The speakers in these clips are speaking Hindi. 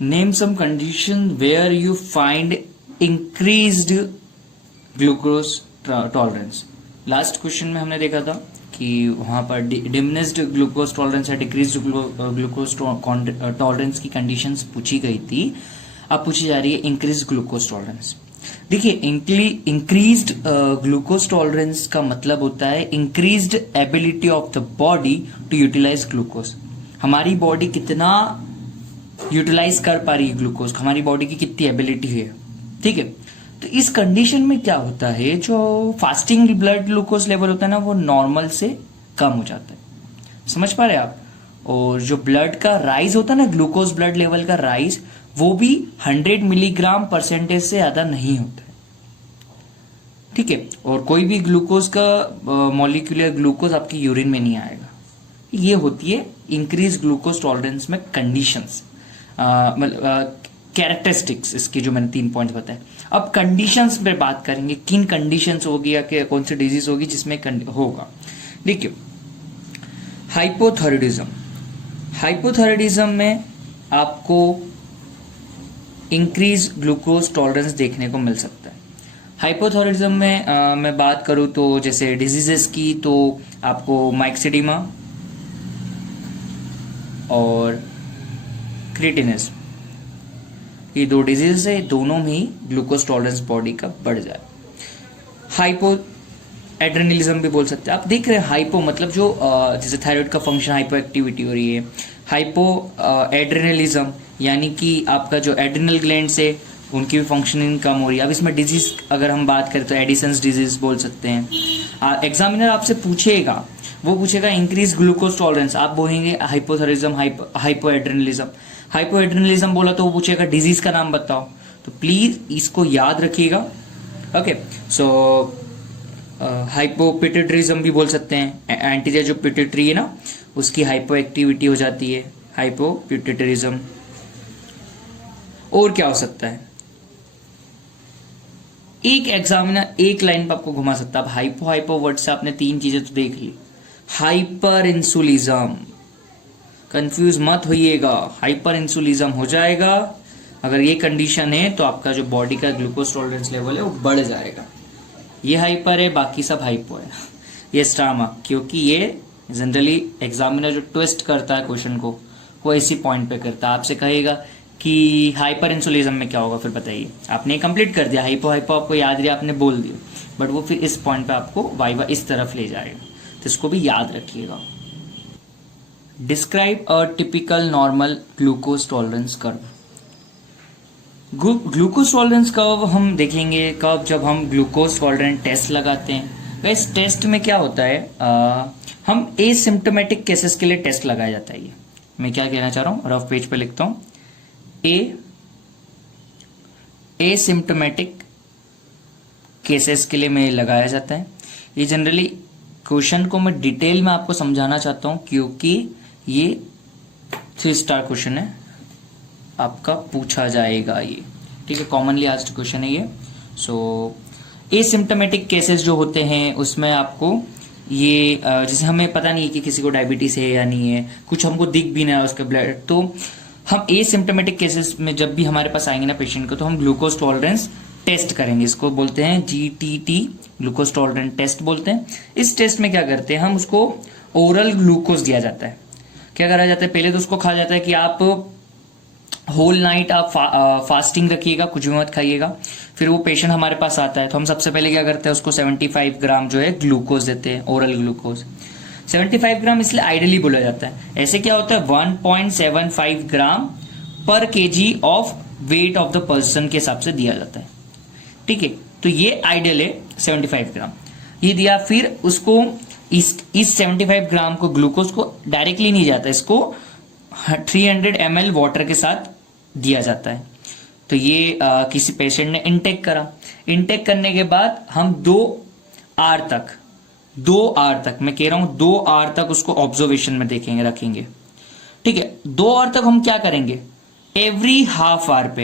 Name some condition where you find increased glucose tolerance. Last question में हमने देखा था कि वहां पर डिमिनिश्ड ग्लूकोज टॉलरेंस या डिक्रीज्ड ग्लूकोज टॉलरेंस की कंडीशंस पूछी गई थी। अब पूछी जा रही है इंक्रीज ग्लूकोज टॉलरेंस। देखिए, इंक्रीज्ड ग्लूकोज टॉलरेंस का मतलब होता है increased ability of the body to utilise glucose. हमारी बॉडी कितना यूटिलाइज कर पा रही है ग्लूकोज, हमारी बॉडी की कितनी एबिलिटी है। ठीक है, तो इस कंडीशन में क्या होता है, जो फास्टिंग ब्लड ग्लूकोज लेवल होता है ना, वो नॉर्मल से कम हो जाता है। समझ पा रहे हैं आप? और जो ब्लड का राइज होता है ना, ग्लूकोज ब्लड लेवल का राइज, वो भी 100 मिलीग्राम परसेंटेज से ज्यादा नहीं होता है। ठीक है, और कोई भी ग्लूकोज का मॉलिक्यूलर ग्लूकोज आपकी यूरिन में नहीं आएगा। ये होती है इंक्रीज ग्लूकोज टॉलरेंस में कंडीशंस, मतलब कैरेक्टरिस्टिक्स इसकी, जो मैंने 3 पॉइंट्स बताए। अब कंडीशंस पे बात करेंगे, किन कंडीशंस होगी या कि कौन सी डिजीज होगी जिसमें होगा। देखिए, हाइपोथायराइडिज्म। हाइपोथायराइडिज्म में आपको इंक्रीज ग्लूकोज टॉलरेंस देखने को मिल सकता है। हाइपोथायराइडिज्म में मैं बात करूं तो जैसे डिजीजेस की, तो आपको माइक्सेडिमा और क्रिटिनिज्म, ये 2 डिजीज है, दोनों में ही ग्लूकोज टॉलरेंस बॉडी का बढ़ जाए। हाइपो एड्रेनलिज्म भी बोल सकते हैं। आप देख रहे हैं, हाइपो मतलब जो जैसे थायराइड का फंक्शन हाइपो एक्टिविटी हो रही है। हाइपो एड्रेनलिज्म यानी कि आपका जो एड्रिनल ग्लैंड से उनकी भी फंक्शनिंग कम हो रही है। अब इसमें डिजीज अगर हम बात करें तो एडिसन्स डिजीज बोल सकते हैं। एग्जामिनर आपसे पूछेगा, वो पूछेगा इंक्रीज ग्लूकोज टॉलरेंस, आप बोलेंगे हाइपोथायराइडिज्म, हाइपो एड्रेनलिज्म। हाइपो एड्रेनलिज्म बोला तो वो पूछेगा डिजीज का नाम बताओ। तो प्लीज इसको याद रखिएगा। ओके, सो हाइपोपिट्यूटरिज्म भी बोल सकते हैं। एंटीरियर जो पिट्यूटरी है ना, उसकी हाइपो एक्टिविटी हो जाती है, हाइपोपिट्यूटरिज्म। और क्या हो सकता है? एक एग्जामिनर एक लाइन पर आपको घुमा सकता है। अब हाइपो वर्ड से आपने 3 चीजें तो देख ली। हाइपर इंसुलिज्म, कंफ्यूज मत होइएगा, हाइपर इंसुलिज्म हो जाएगा। अगर ये कंडीशन है तो आपका जो बॉडी का ग्लूकोज टॉलरेंस लेवल है वो बढ़ जाएगा। ये हाइपर है, बाकी सब हाइपो है। ये स्टामा, क्योंकि ये जनरली एग्जामिनर जो ट्विस्ट करता है क्वेश्चन को, वो इसी पॉइंट पे करता है। आपसे कहेगा कि हाइपर इंसुलिज्म में क्या होगा, फिर बताइए। आपने कंप्लीट कर दिया, हाइपो आपको याद रहा, आपने बोल दिया, बट वो फिर इस पॉइंट पे आपको वाइवा इस तरफ ले जाएगा। तो इसको भी याद रखिएगा। Describe a typical normal glucose tolerance curve. Glucose tolerance curve हम देखेंगे कब, जब हम ग्लूकोज टॉलरेंस टेस्ट लगाते हैं। इस टेस्ट में क्या होता है, हम एसिम्प्टोमेटिक केसेस के लिए टेस्ट लगाया जाता है। ये मैं क्या कहना चाह रहा हूं, रफ पेज पे लिखता हूं। एसिम्प्टोमेटिक केसेस के लिए में लगाया जाता है। ये जनरली क्वेश्चन को मैं डिटेल में आपको समझाना चाहता हूं, क्योंकि ये 3 स्टार क्वेश्चन है, आपका पूछा जाएगा ये। ठीक है, कॉमनली आस्क्ड क्वेश्चन है ये। सो एसिम्प्टोमेटिक केसेस जो होते हैं उसमें आपको ये जैसे हमें पता नहीं है कि किसी को डायबिटीज है या नहीं है, कुछ हमको दिख भी ना है उसके ब्लड, तो हम एसिम्प्टोमेटिक केसेस में जब भी हमारे पास आएंगे ना पेशेंट को, तो हम ग्लूकोज टॉलरेंस टेस्ट करेंगे। इसको बोलते हैं GTT, ग्लूकोज टॉलरेंस टेस्ट बोलते हैं। इस टेस्ट में क्या करते हैं, हम उसको ओरल ग्लूकोज दिया जाता है। क्या करा जाता है, पहले तो उसको कहा जाता है कि आप होल नाइट आप फास्टिंग रखिएगा, कुछ भी मत खाइएगा। फिर वो पेशेंट हमारे पास आता है तो हम सबसे पहले क्या करते हैं, उसको 75 ग्राम जो है ग्लूकोज देते हैं, ओरल ग्लूकोज। 75 ग्राम इसलिए आइडियली बोला जाता है। ऐसे क्या होता है, 1.75 ग्राम पर KG of weight of the person के हिसाब से दिया जाता है। ठीक है, तो ये आइडियल है 75 ग्राम ये दिया। फिर उसको इस 75 ग्राम को ग्लूकोज को डायरेक्टली नहीं जाता, इसको 300 ml वाटर के साथ दिया जाता है। तो ये किसी पेशेंट ने इनटेक करा। इनटेक करने के बाद हम 2 आवर तक मैं कह रहा हूं 2 आवर तक उसको ऑब्जर्वेशन में देखेंगे, रखेंगे। ठीक है, 2 आवर तक हम क्या करेंगे, एवरी हाफ आवर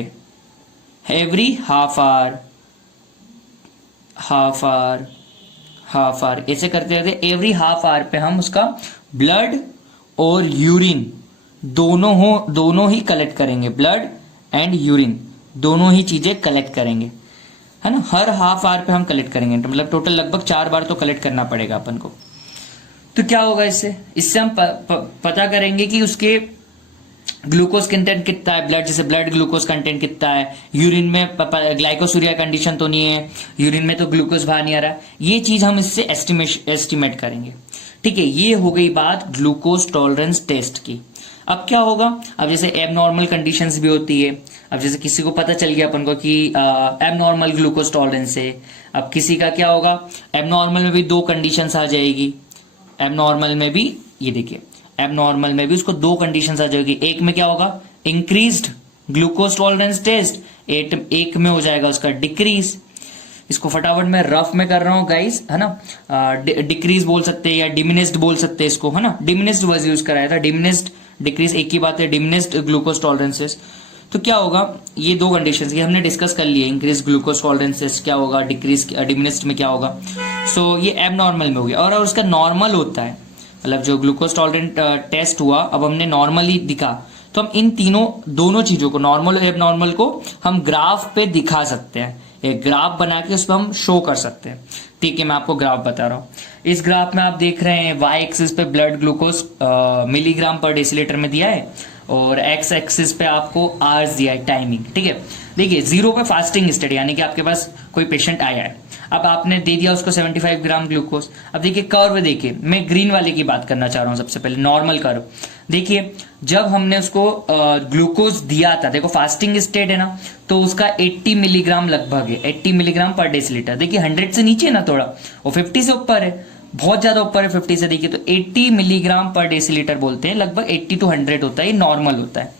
ऐसे करते रहते। एवरी हाफ आवर पे हम उसका ब्लड और यूरिन दोनों ही कलेक्ट करेंगे, ब्लड एंड यूरिन दोनों ही चीजें कलेक्ट करेंगे, है ना। हर हाफ आवर पे हम कलेक्ट करेंगे, तो मतलब टोटल लगभग 4 बार तो कलेक्ट करना पड़ेगा अपन को। तो क्या होगा इससे हम पता करेंगे कि उसके ग्लूकोज कंटेंट कितना है, ब्लड जैसे ब्लड ग्लूकोज कंटेंट कितना है, यूरिन में ग्लाइकोसूरिया कंडीशन तो नहीं है, यूरिन में तो ग्लूकोज बाहर नहीं आ रहा, ये चीज हम इससे एस्टिमेट करेंगे। ठीक है, ये हो गई बात ग्लूकोज टॉलरेंस टेस्ट की। अब क्या होगा, अब जैसे एबनॉर्मल कंडीशंस भी होती है। अब जैसे किसी को पता चल गया अपन को कि एबनॉर्मल ग्लूकोज टॉलरेंस है, अब किसी का क्या होगा, एबनॉर्मल में भी 2 कंडीशंस आ जाएगी। एबनॉर्मल में भी ये देखिए, एबनॉर्मल में भी उसको 2 कंडीशंस आ जाएगी। एक में क्या होगा, इंक्रीज्ड ग्लूकोज टॉलरेंस टेस्ट, एक में हो जाएगा उसका डिक्रीज। इसको फटाफट मैं रफ में कर रहा हूं गाइस, है ना। डिक्रीज बोल सकते हैं या डिमिनिस्ड बोल सकते हैं इसको, है ना। डिमिनिस्ड वर्ड यूज कराया था, डिमिनिस्ड डिक्रीज एक ही बात है, डिमिनिस्ड ग्लूकोज टॉलरेंसेस। तो क्या होगा, ये 2 कंडीशंस ये हमने डिस्कस कर लिए, इंक्रीज ग्लूकोज टॉलरेंसेस क्या होगा, डिक्रीज डिमिनिस्ड में क्या होगा। सो ये एबनॉर्मल में हो गया। और उसका नॉर्मल होता है, मतलब जो ग्लूकोज टॉलरेंट टेस्ट हुआ, अब हमने नॉर्मली दिखा, तो हम इन दोनों चीजों को, नॉर्मल और एबनॉर्मल को हम ग्राफ पे दिखा सकते हैं। एक ग्राफ बना के उस पर हम शो कर सकते हैं। ठीक है, मैं आपको ग्राफ बता रहा हूँ। इस ग्राफ में आप देख रहे हैं वाई एक्सिस पे ब्लड ग्लूकोज मिलीग्राम पर डेसीलीटर में दिया है, और एक्स एक्सिस पे आपको आवर्स दिया है, टाइमिंग। ठीक है, देखिए 0 पे फास्टिंग स्टेट, यानी कि आपके पास कोई पेशेंट आया है, अब आपने दे दिया उसको 75 ग्राम ग्लूकोज। अब देखिए कर्व, देखिए मैं ग्रीन वाले की बात करना चाह रहा हूं सबसे पहले, नॉर्मल कर्व। देखिए जब हमने उसको ग्लूकोज दिया था, देखो फास्टिंग स्टेट है ना, तो उसका 80 मिलीग्राम लगभग है, 80 मिलीग्राम पर डेसीलीटर। देखिए 100 से नीचे है ना थोड़ा, और 50 से ऊपर है, बहुत ज्यादा ऊपर है 50 से। देखिए तो 80 मिलीग्राम पर डेसीलीटर बोलते हैं, लगभग 80 to 100 होता है, ये नॉर्मल होता है।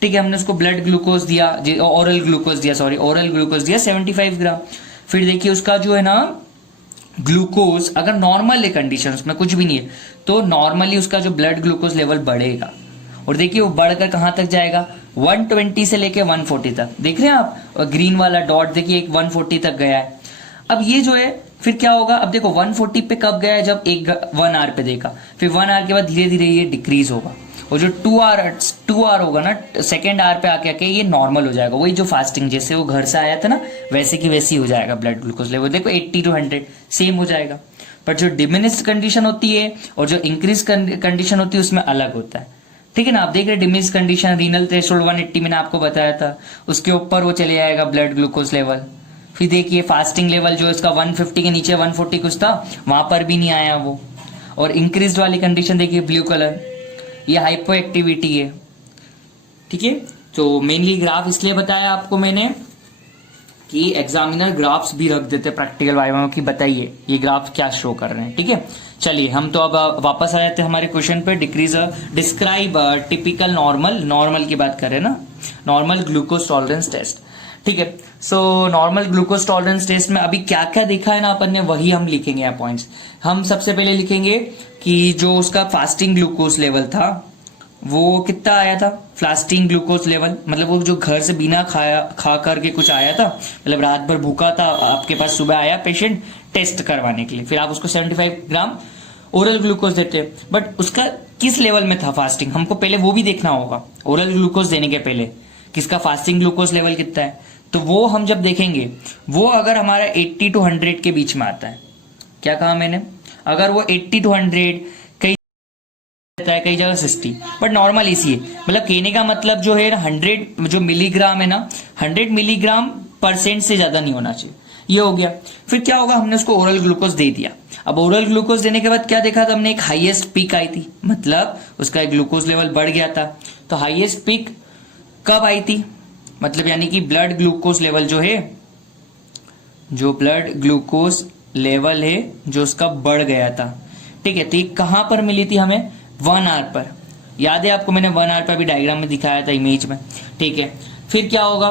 ठीक है, हमने उसको ब्लड ग्लूकोज दिया, ओरल ग्लूकोज दिया, सॉरी ओरल ग्लूकोज दिया 75 ग्राम। फिर देखिए उसका जो है ना ग्लूकोज, अगर नॉर्मल है कंडीशन, उसमें कुछ भी नहीं है, तो नॉर्मली उसका जो ब्लड ग्लूकोज लेवल बढ़ेगा। और देखिए वो बढ़कर कहां तक जाएगा, 120 से लेके 140 तक। देख रहे हैं आप, और ग्रीन वाला डॉट देखिए 140 तक गया है। अब ये जो है फिर क्या होगा, अब देखो 140 पे कब गया है, जब 1 आवर पे देखा, फिर 1 आवर के बाद धीरे धीरे ये डिक्रीज होगा, और जो 2 आवर होगा ना, सेकेंड आवर पे आके ये नॉर्मल हो जाएगा। वही जो फास्टिंग जैसे वो घर से आया था ना, वैसे की वैसी हो जाएगा ब्लड ग्लूकोज लेवल। देखो 80 to 100 सेम हो जाएगा। पर जो डिमिनिस्ड कंडीशन होती है और जो इंक्रीज कंडीशन होती है उसमें अलग होता है। ठीक है ना, आप देख रहे डिमिनिस्ड कंडीशन, रीनल थ्रेशोल्ड 180 मैंने आपको बताया था, उसके ऊपर वो चले जाएगा ब्लड ग्लूकोज लेवल। फिर देखिए फास्टिंग लेवल जो इसका 150 के नीचे 140 कुछ था, वहां पर भी नहीं आया वो। और इंक्रीज वाली कंडीशन देखिए ब्लू कलर, ये हाइपो एक्टिविटी है। ठीक है, तो मेनली ग्राफ इसलिए बताया आपको मैंने कि एग्जामिनर ग्राफ्स भी रख देते प्रैक्टिकल वाइवा में कि बताइए ये ग्राफ क्या शो कर रहे हैं। ठीक है, चलिए हम तो अब वापस आ जाते हैं हमारे क्वेश्चन पे। डिस्क्राइब टिपिकल नॉर्मल की बात करें ना, नॉर्मल ग्लूकोज टॉलरेंस टेस्ट। ठीक है, सो नॉर्मल ग्लूकोज टॉलरेंस टेस्ट में अभी क्या क्या देखा है ना अपन ने, वही हम लिखेंगे यहाँ पॉइंट्स। हम सबसे पहले लिखेंगे कि जो उसका फास्टिंग ग्लूकोज लेवल था वो कितना आया था, फास्टिंग ग्लूकोज लेवल, मतलब वो जो घर से बिना खा करके कुछ आया था, मतलब रात भर भूखा था, आपके पास सुबह आया पेशेंट टेस्ट करवाने के लिए, फिर आप उसको 75 ग्राम ओरल ग्लूकोज देते हैं। बट उसका किस लेवल में था फास्टिंग, हमको पहले वो भी देखना होगा। ओरल ग्लूकोज देने के पहले किसका फास्टिंग ग्लूकोज लेवल कितना है, तो वो हम जब देखेंगे, वो अगर हमारा 80 to 100 के बीच में आता है, क्या कहा मैंने, अगर वो 80 to 100, कई जगह 60, बट नॉर्मल इसी है। मतलब कहने का मतलब जो है 100 जो मिलीग्राम है ना, 100 मिलीग्राम % से ज्यादा नहीं होना चाहिए, ये हो गया। फिर क्या होगा, हमने उसको ओरल ग्लूकोज दे दिया। अब ओरल ग्लूकोज देने के बाद क्या देखा था हमने, एक हाईएस्ट पीक आई थी, मतलब उसका ग्लूकोज लेवल बढ़ गया था। तो हाईएस्ट पीक कब आई थी, मतलब यानी कि ब्लड ग्लूकोज लेवल जो है, जो ब्लड ग्लूकोज लेवल है जो उसका बढ़ गया था। ठीक है, तो ये कहां पर मिली थी हमें, 1 आवर पर। याद है आपको, मैंने 1 आवर पर भी डायग्राम में दिखाया था इमेज में। ठीक है, फिर क्या होगा,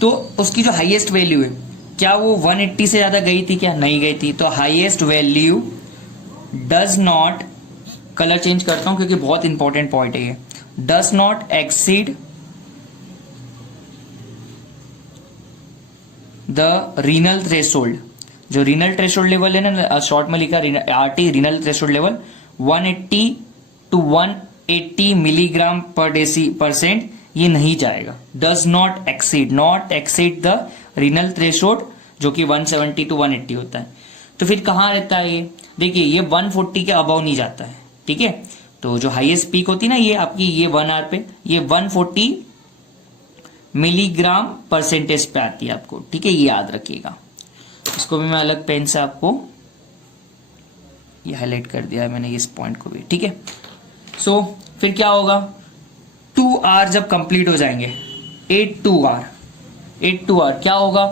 तो उसकी जो हाईएस्ट वैल्यू है, क्या वो 180 से ज्यादा गई थी, क्या नहीं गई थी। तो highest value does not, colour change करता हूं क्योंकि बहुत इंपॉर्टेंट पॉइंट है ये, does not exceed the renal threshold. जो रीनल थ्रेशोल्ड लेवल है ना, शॉर्ट में लिखा RT, renal threshold level 180 to 180 milligram पर %, ये नहीं जाएगा, does not exceed the renal threshold जो कि 170 to 180 होता है। तो फिर कहाँ रहता है ये, देखिए ये 140 के अबव नहीं जाता है, ठीक है। तो जो हाईएस्ट पीक होती है ना ये आपकी, ये 1 आवर पे ये 140 मिलीग्राम परसेंटेज पे आती है आपको, ठीक है, ये याद रखिएगा। इसको भी मैं अलग पेन से आपको ये हाईलाइट कर दिया है मैंने इस पॉइंट को भी, ठीक है। सो फिर क्या होगा, 2 आवर जब कंप्लीट हो जाएंगे, 8 to आवर क्या होगा,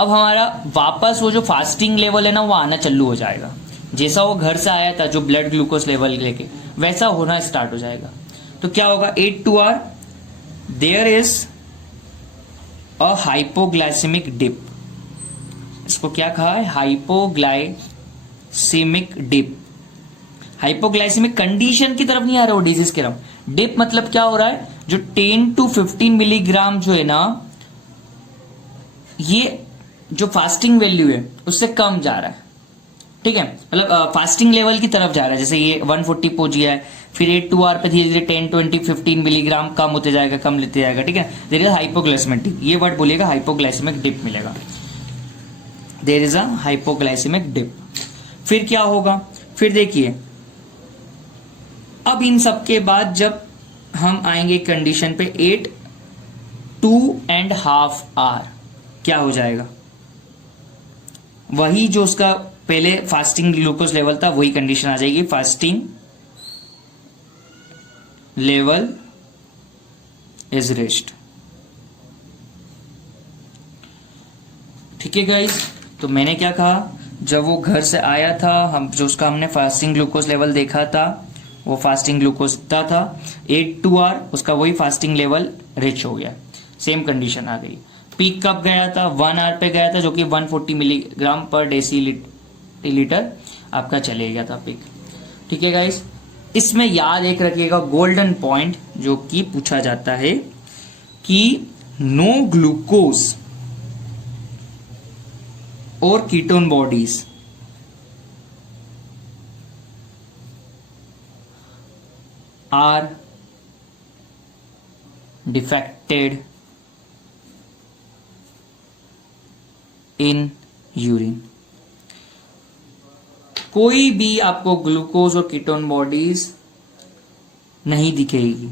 अब हमारा वापस वो जो फास्टिंग लेवल है ना वो आना चालू हो जाएगा। जैसा वो घर से आया था जो ब्लड ग्लूकोज लेवल लेके, वैसा होना स्टार्ट हो जाएगा। तो क्या होगा, 8 to hour there is a hypoglycaemic dip. इसको क्या कहा है, हाइपोग्लाइसेमिक डिप। हाइपोग्लाइसेमिक कंडीशन की तरफ नहीं आ रहा वो डिजीज की तरफ, डिप मतलब क्या हो रहा है, जो 10 to 15 मिलीग्राम जो है ना, ये जो फास्टिंग वैल्यू है उससे कम जा रहा है, ठीक है, मतलब फास्टिंग लेवल की तरफ जा रहा है। जैसे ये 140 पहुंच गया है, फिर 8 to आवर पे धीरे धीरे 10, 20, 15 मिलीग्राम कम होते जाएगा, कम लेते जाएगा, ठीक है। देयर इज हाइपोग्लाइसेमिक डिप, ये वर्ड बोलिएगा, हाइपोग्लाइसेमिक डिप मिलेगा, there is a hypoglycaemic dip. फिर क्या होगा, फिर देखिए अब इन सब के बाद जब हम आएंगे कंडीशन पे 2.5 आवर, क्या हो जाएगा, वही जो उसका पहले फास्टिंग ग्लूकोज लेवल था वही कंडीशन आ जाएगी, फास्टिंग लेवल इज रेस्ट, ठीक है गाइस। तो मैंने क्या कहा, जब वो घर से आया था, हम जो उसका हमने फास्टिंग ग्लूकोज लेवल देखा था, वो फास्टिंग ग्लूकोज था 8 to आवर, उसका वही फास्टिंग लेवल रीच हो गया, सेम कंडीशन आ गई। पीक कब गया था, 1 आवर पे गया था, जो कि 140 मिलीग्राम पर डेसीलीटर आपका चले गया था पीक, ठीक है गाइस। इसमें याद एक रखिएगा गोल्डन पॉइंट जो कि पूछा जाता है कि नो ग्लूकोज और ketone bodies are defected in urine। कोई भी आपको ग्लूकोज और कीटोन बॉडीज नहीं दिखेगी,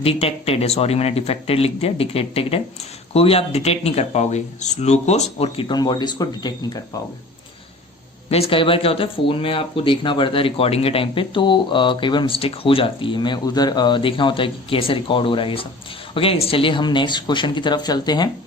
डिटेक्टेड है, सॉरी मैंने डिफेक्टेड लिख दिया, डिटेक्टेड है, कोई भी आप डिटेक्ट नहीं कर पाओगे, ग्लूकोज और कीटोन बॉडीज को डिटेक्ट नहीं कर पाओगे। गाइस कई बार क्या होता है, फोन में आपको देखना पड़ता है रिकॉर्डिंग के टाइम पे, तो कई बार मिस्टेक हो जाती है, मैं उधर देखना होता है कि कैसे रिकॉर्ड हो रहा है ये सब। ओके चलिए हम नेक्स्ट क्वेश्चन की तरफ चलते हैं।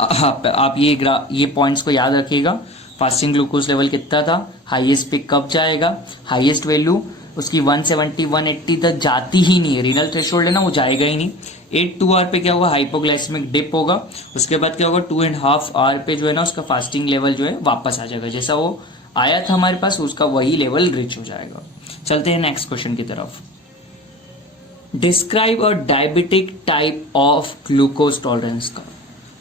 आप ये पॉइंट्स को याद रखिएगा, फास्टिंग ग्लूकोज लेवल कितना था, हाईएस्ट पिक कब जाएगा, हाईएस्ट वैल्यू उसकी 170 180 तक जाती ही नहीं है, रीनल थ्रेशोल्ड है ना वो जाएगा ही नहीं। 8 to आवर पे क्या होगा, हाइपोग्लाइसेमिक डिप होगा, उसके बाद क्या होगा 2.5 आवर पे जो है ना उसका फास्टिंग लेवल जो है वापस आ जाएगा, जैसा वो आया था हमारे पास उसका वही लेवल रीच हो जाएगा। चलते हैं नेक्स्ट क्वेश्चन की तरफ। Describe a diabetic type of glucose tolerance का।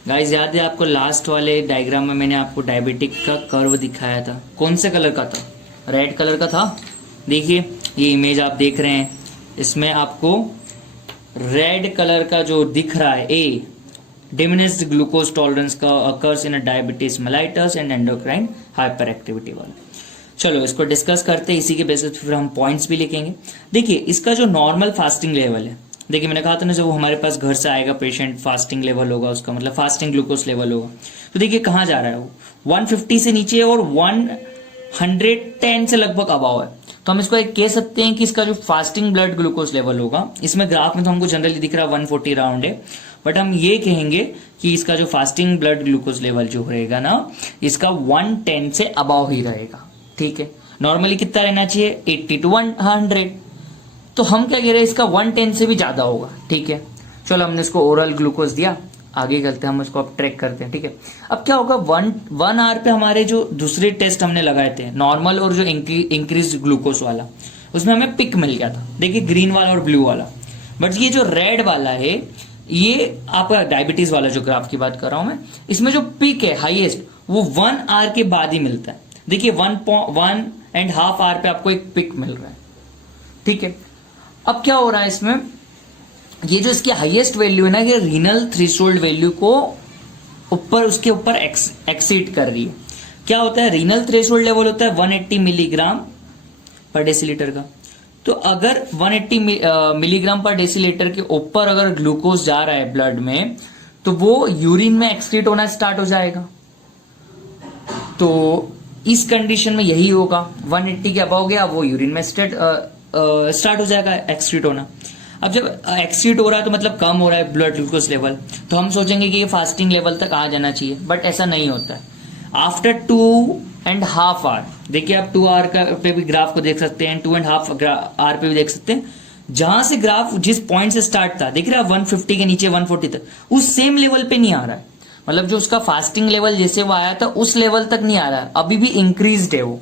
गाइस याद है आपको लास्ट वाले डायग्राम में मैंने आपको डायबिटिक का कर्व दिखाया था, कौन से कलर का था, रेड कलर का था। देखिए ये इमेज आप देख रहे हैं, इसमें आपको रेड कलर का जो दिख रहा है ए diminished glucose tolerance का occurs in a diabetes mellitus and endocrine hyperactivity वाला। चलो इसको डिस्कस करते हैं, इसी के बेसिस पे फिर हम पॉइंट्स भी लिखेंगे। देखिए इसका जो नॉर्मल फास्टिंग लेवल है, देखिए मैंने कहा था ना जब वो हमारे पास घर से आएगा पेशेंट, फास्टिंग लेवल होगा उसका, मतलब फास्टिंग ग्लूकोज लेवल होगा, तो देखिए कहाँ जा रहा है वो 150 से नीचे और 110 से लगभग अबाव है। तो हम इसको एक कह सकते हैं कि इसका जो फास्टिंग ब्लड ग्लूकोज लेवल होगा, इसमें ग्राफ में तो हमको जनरली दिख रहा है 140 राउंड है, बट हम ये कहेंगे कि इसका जो फास्टिंग ब्लड ग्लूकोज लेवल जो रहेगा ना, इसका 110 से अबाव ही रहेगा, ठीक है। नॉर्मली कितना रहना चाहिए, 80 to 100, तो हम क्या कह रहे हैं इसका 110 से भी ज्यादा होगा, ठीक है। चलो हमने इसको ओरल ग्लूकोज दिया, आगे चलते हैं हम इसको अब ट्रैक करते हैं, ठीक है। अब क्या होगा, 1 आवर पे हमारे जो दूसरे टेस्ट हमने लगाए थे नॉर्मल और जो इंक्रीज ग्लूकोज वाला, उसमें हमें पिक मिल गया था, देखिए ग्रीन वाला और ब्लू वाला। बट ये जो रेड वाला है, ये आपका डायबिटीज वाला जो ग्राफ की बात कर रहा हूं मैं, इसमें जो पिक है हाईएस्ट वो 1 आवर के बाद ही मिलता है। देखिए 1.5 आवर पे आपको एक पिक मिल रहा है, ठीक है। अब क्या हो रहा है इसमें, ये जो इसकी हाईएस्ट वैल्यू है ना, ये रीनल थ्रेशोल्ड वैल्यू को ऊपर, उसके ऊपर एक्सीड कर रही है। क्या होता है, रीनल थ्रेशोल्ड लेवल होता है 180 मिलीग्राम पर डेसीलीटर का। तो अगर 180 मिलीग्राम पर डेसीलीटर के ऊपर अगर ग्लूकोज जा रहा है ब्लड में, तो वो यूरिन में एक्सक्रीट होना स्टार्ट हो जाएगा। तो इस कंडीशन में यही होगा, 180 के अबव गया, वो यूरिन में स्टार्ट हो जाएगा एक्सक्रीट होना। अब जब एक्सक्रीट हो रहा है तो मतलब कम हो रहा है ब्लड ग्लूकोज लेवल, तो हम सोचेंगे कि ये फास्टिंग लेवल तक आ जाना चाहिए, बट ऐसा नहीं होता है। आफ्टर 2.5 आवर, देखिए आप 2 आवर का पे भी ग्राफ को देख सकते हैं, 2.5 आवर पे भी देख सकते हैं, जहां से ग्राफ जिस पॉइंट से स्टार्ट था, देख रहे हैं 150 के नीचे 140 तक, उस सेम लेवल पे नहीं आ रहा है। मतलब जो उसका फास्टिंग लेवल जैसे वो आया था उस लेवल तक नहीं आ रहा है, अभी भी इंक्रीज्ड है वो।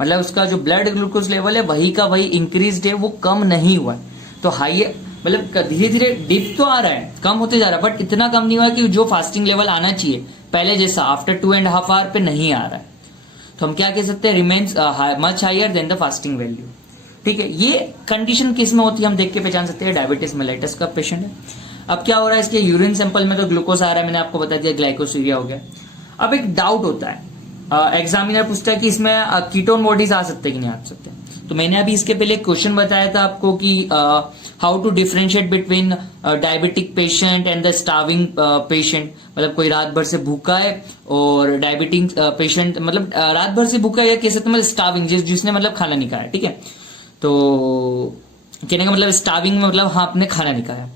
मतलब उसका जो ब्लड ग्लूकोज लेवल है वही का वही इंक्रीज्ड है, वो कम नहीं हुआ है। तो हाई मतलब धीरे धीरे डिप तो आ रहा है, कम होते जा रहा है, बट इतना कम नहीं हुआ कि जो फास्टिंग लेवल आना चाहिए पहले जैसा आफ्टर 2.5 आवर पे नहीं आ रहा है। तो हम क्या कह सकते हैं, remains much higher than the fasting value. ठीक है, ये कंडीशन किस में होती है हम देख के पहचान सकते हैं, डायबिटीज मेलाइटस का पेशेंट है। अब क्या हो रहा है, इसके यूरिन सैंपल में तो ग्लूकोज आ रहा है, मैंने आपको बता दिया ग्लाइकोसीरिया हो गया। अब एक डाउट होता है, एग्जामिनर पूछता है कि इसमें कीटोन बॉडीज आ सकते कि नहीं आ सकते। तो मैंने अभी इसके पहले क्वेश्चन बताया था आपको कि how to differentiate between diabetic patient and the starving patient. मतलब कोई रात भर से भूखा है और डायबिटिक पेशेंट, मतलब रात भर से भूखा है या कैसे, तो मतलब स्टार्विंग जिसने मतलब खाना नहीं खाया। ठीक है, तो कहने का मतलब स्टार्विंग में मतलब हाँ आपने खाना नहीं खाया।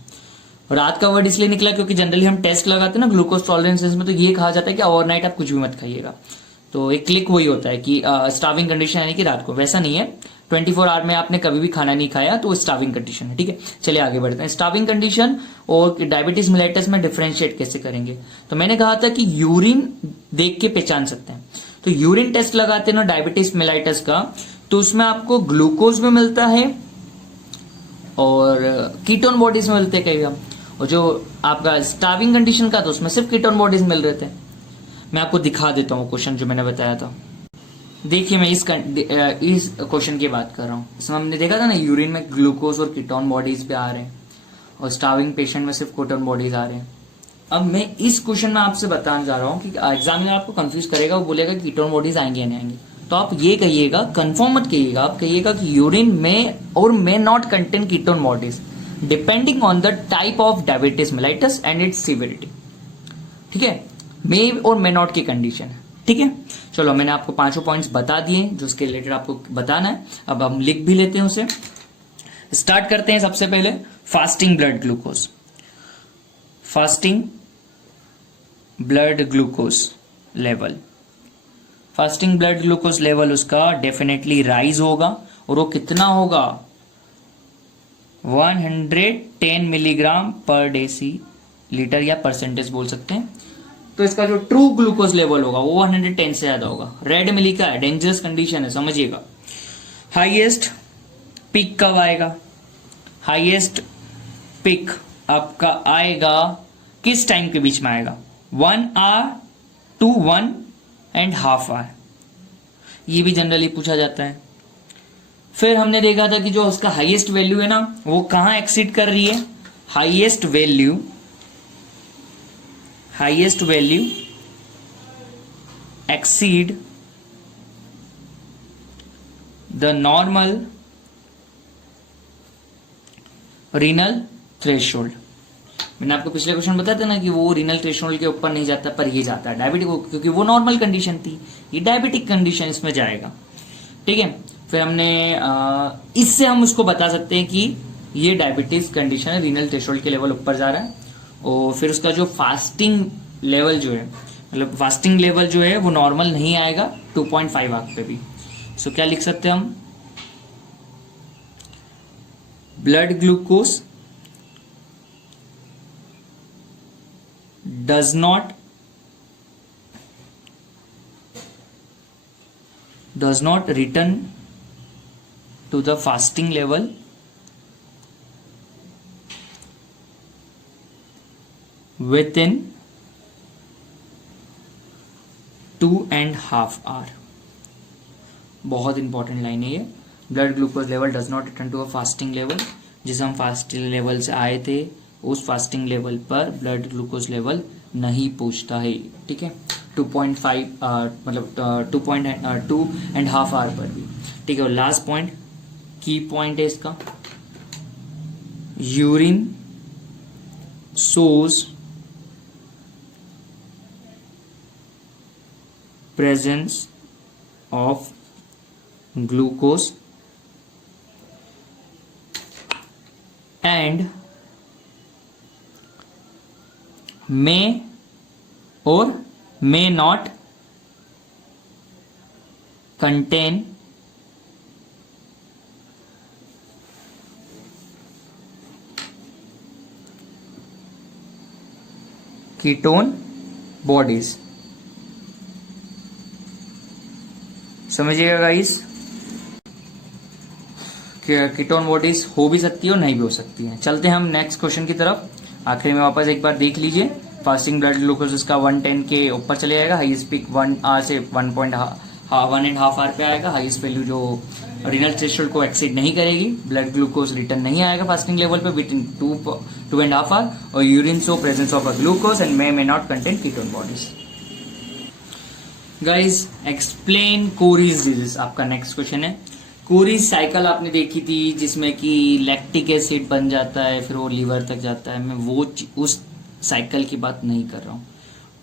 रात का वर्ड इसलिए निकला क्योंकि जनरली हम टेस्ट लगाते हैं ना ग्लूकोज टॉलरेंसेस में, तो ये कहा जाता है कि ओवरनाइट आप कुछ भी मत खाइएगा। तो एक क्लिक वही होता है कि स्टार्विंग कंडीशन यानी कि रात को, वैसा नहीं है 24 आवर में आपने कभी भी खाना नहीं खाया तो स्टार्विंग कंडीशन है। ठीक है, चलिए आगे बढ़ते हैं। स्टार्विंग कंडीशन और डायबिटीज मेलाइटस में डिफरेंशिएट कैसे करेंगे, तो मैंने कहा था कि यूरिन देख के पहचान सकते हैं। तो यूरिन टेस्ट लगाते हैं ना डायबिटीज मेलाइटस का, तो उसमें आपको ग्लूकोज में मिलता है और कीटोन बॉडीज में मिलते हैं कई बार। और जो आपका स्टार्विंग कंडीशन का, तो उसमें सिर्फ कीटोन बॉडीज मिल रहे थे। मैं आपको दिखा देता हूँ क्वेश्चन जो मैंने बताया था। देखिए मैं इस क्वेश्चन की बात कर रहा हूँ। इसमें हमने देखा था ना यूरिन में ग्लूकोज और कीटोन बॉडीज पे आ रहे हैं और स्टार्विंग पेशेंट में सिर्फ कीटोन बॉडीज आ रहे हैं। अब मैं इस क्वेश्चन में आपसे बताने जा रहा हूँ कि एग्जामिनर आपको कंफ्यूज करेगा, वो बोलेगा कीटोन बॉडीज आएंगे या नहीं आएंगे। तो आप ये कहिएगा, कंफर्म मत कहिएगा, आप कहिएगा कि यूरिन में और may not contain ketone bodies depending on the type of diabetes mellitus and it's severity. ठीक है, मे और मे नॉट की कंडीशन है। ठीक है, चलो मैंने आपको 5 पॉइंट्स बता दिए जो उसके रिलेटेड आपको बताना है। अब हम लिख भी लेते हैं उसे। स्टार्ट करते हैं सबसे पहले fasting blood glucose. Fasting blood glucose level, fasting blood glucose level उसका डेफिनेटली राइज होगा, और वो कितना होगा, 110 मिलीग्राम पर डेसी लीटर या परसेंटेज बोल सकते हैं। तो इसका जो ट्रू ग्लूकोज लेवल होगा वो 110 से ज्यादा होगा। रेड में लिखा है, डेंजरस कंडीशन है, समझिएगा। हाईएस्ट पिक कब आएगा, हाईएस्ट पिक आपका आएगा किस टाइम के बीच में आएगा, 1 आवर टू 1.5 आवर, ये भी जनरली पूछा जाता है। फिर हमने देखा था कि जो उसका हाईएस्ट वैल्यू है ना, वो कहां एक्सीड कर रही है, highest value exceed the normal renal threshold। मैंने आपको पिछले क्वेश्चन बताया था ना कि वो रीनल थ्रेशोल्ड के ऊपर नहीं जाता, पर ये जाता है डायबिटिक, क्योंकि वो नॉर्मल कंडीशन थी, ये डायबिटिक कंडीशन इसमें जाएगा। ठीक है, फिर हमने इससे हम उसको बता सकते हैं कि ये डायबिटीज कंडीशन है, रीनल थ्रेशोल्ड के लेवल ऊपर जा रहा है। और फिर उसका जो फास्टिंग लेवल जो है, मतलब फास्टिंग लेवल जो है वो नॉर्मल नहीं आएगा 2.5 आवर पे भी। सो क्या लिख सकते हैं हम, blood glucose does not return to the fasting level within 2.5 hour. बहुत इंपॉर्टेंट लाइन है ये, blood glucose level does not return to a fasting level जिस हम फास्टिंग लेवल से आए थे उस फास्टिंग लेवल पर ब्लड ग्लूकोज लेवल नहीं पूछता है, ठीक है। 2.5 मतलब 2.5 आवर पर भी, ठीक है। और लास्ट पॉइंट, की पॉइंट है इसका, urine shows presence of glucose and may or may not contain ketone bodies. समझिएगा गाइस, कीटोन बॉडीज हो भी सकती है और नहीं भी हो सकती है। चलते हैं हम नेक्स्ट क्वेश्चन की तरफ। आखिरी में वापस एक बार देख लीजिए, फास्टिंग ब्लड ग्लूकोज इसका 110 के ऊपर चले जाएगा, हाईएस्ट पीक 1 आवर से 1.5 आवर पे आएगा। हाईएस्ट वैल्यू जो रीनल थ्रेशोल्ड को एक्सीड नहीं करेगी, ब्लड ग्लूकोज रिटर्न नहीं आएगा फास्टिंग लेवल पे बिटवीन 2.5 आवर, और urine show presence of a glucose and may not contain ketone bodies. Guys, explain Cori's disease आपका नेक्स्ट क्वेश्चन है। कोरीज साइकिल आपने देखी थी जिसमें कि लैक्टिक एसिड बन जाता है, फिर वो लीवर तक जाता है। मैं वो उस साइकिल की बात नहीं कर रहा हूँ,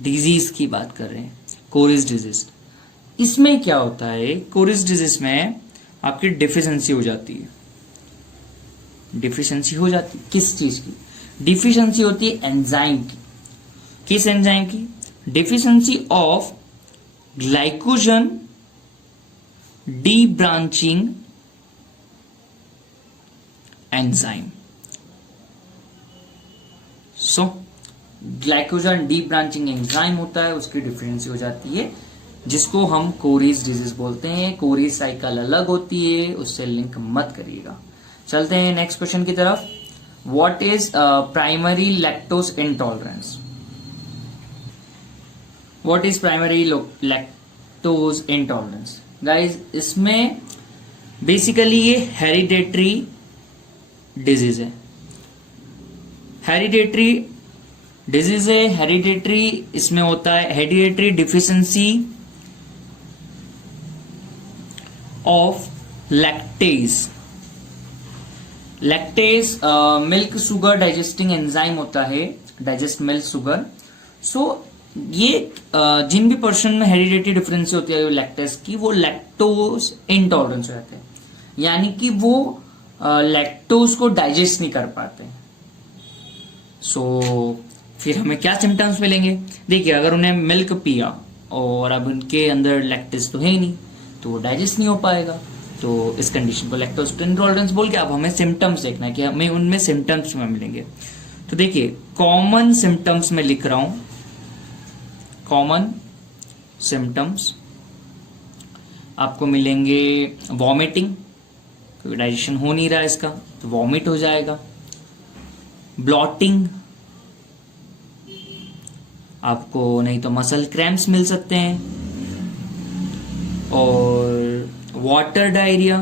डिजीज की बात कर रहे हैं, कोरीज डिजीज। इसमें क्या होता है, कोरीज डिजीज में आपकी डिफिशिएंसी हो जाती है। डिफिशिएंसी हो जाती है किस चीज की? डिफिशिएंसी होती है एंजाइम की। किस एंजाइम की? Deficiency of glycogen D branching enzyme. So glycogen D branching enzyme होता है, उसकी डिफिशिएंसी हो जाती है, जिसको हम कोरीज डिजीज बोलते हैं। कोरीज साइकिल अलग होती है, उससे लिंक मत करिएगा। चलते हैं नेक्स्ट क्वेश्चन की तरफ। What is primary lactose intolerance? What is primary lactose intolerance? Guys, इसमें बेसिकली ये हेरिडेटरी डिजीज है। हेरिडेटरी डिजीज है, हेरिडेटरी इसमें होता है hereditary deficiency of lactase. Lactase milk sugar digesting enzyme होता है, डाइजेस्ट मिल्क शुगर। सो ये जिन भी पर्सन में हेरिडेटरी डिफरेंसी होती है लैक्टेज की, वो लैक्टोज इंटॉलरेंस हो जाते हैं, यानी कि वो लैक्टोज को डाइजेस्ट नहीं कर पाते। सो फिर हमें क्या सिम्टम्स मिलेंगे? देखिए, अगर उन्हें मिल्क पिया और अब उनके अंदर लैक्टेज तो है ही नहीं, तो वो डाइजेस्ट नहीं हो पाएगा। तो इस कंडीशन को लैक्टोज इंटॉलरेंस बोल के अब हमें सिम्टम्स देखना है कि हमें उनमें सिम्टम्स में मिलेंगे। तो देखिए, कॉमन सिम्टम्स में लिख रहा हूं, कॉमन सिम्टम्स आपको मिलेंगे वॉमिटिंग, क्योंकि डाइजेशन हो नहीं रहा है इसका, तो वॉमिट हो जाएगा। ब्लॉटिंग, आपको नहीं तो मसल क्रैम्प्स मिल सकते हैं, और वाटर डायरिया,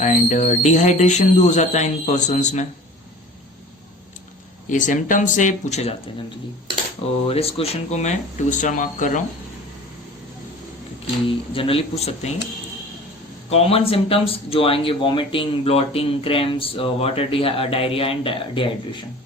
एंड डिहाइड्रेशन भी हो जाता है इन पर्सन्स में। ये सिम्टम्स से पूछे जाते हैं जनरली, और इस क्वेश्चन को मैं 2 स्टार मार्क कर रहा हूं क्योंकि जनरली पूछ सकते हैं। कॉमन सिम्टम्स जो आएंगे, vomiting, blotting, cramps, water diarrhoea and dehydration.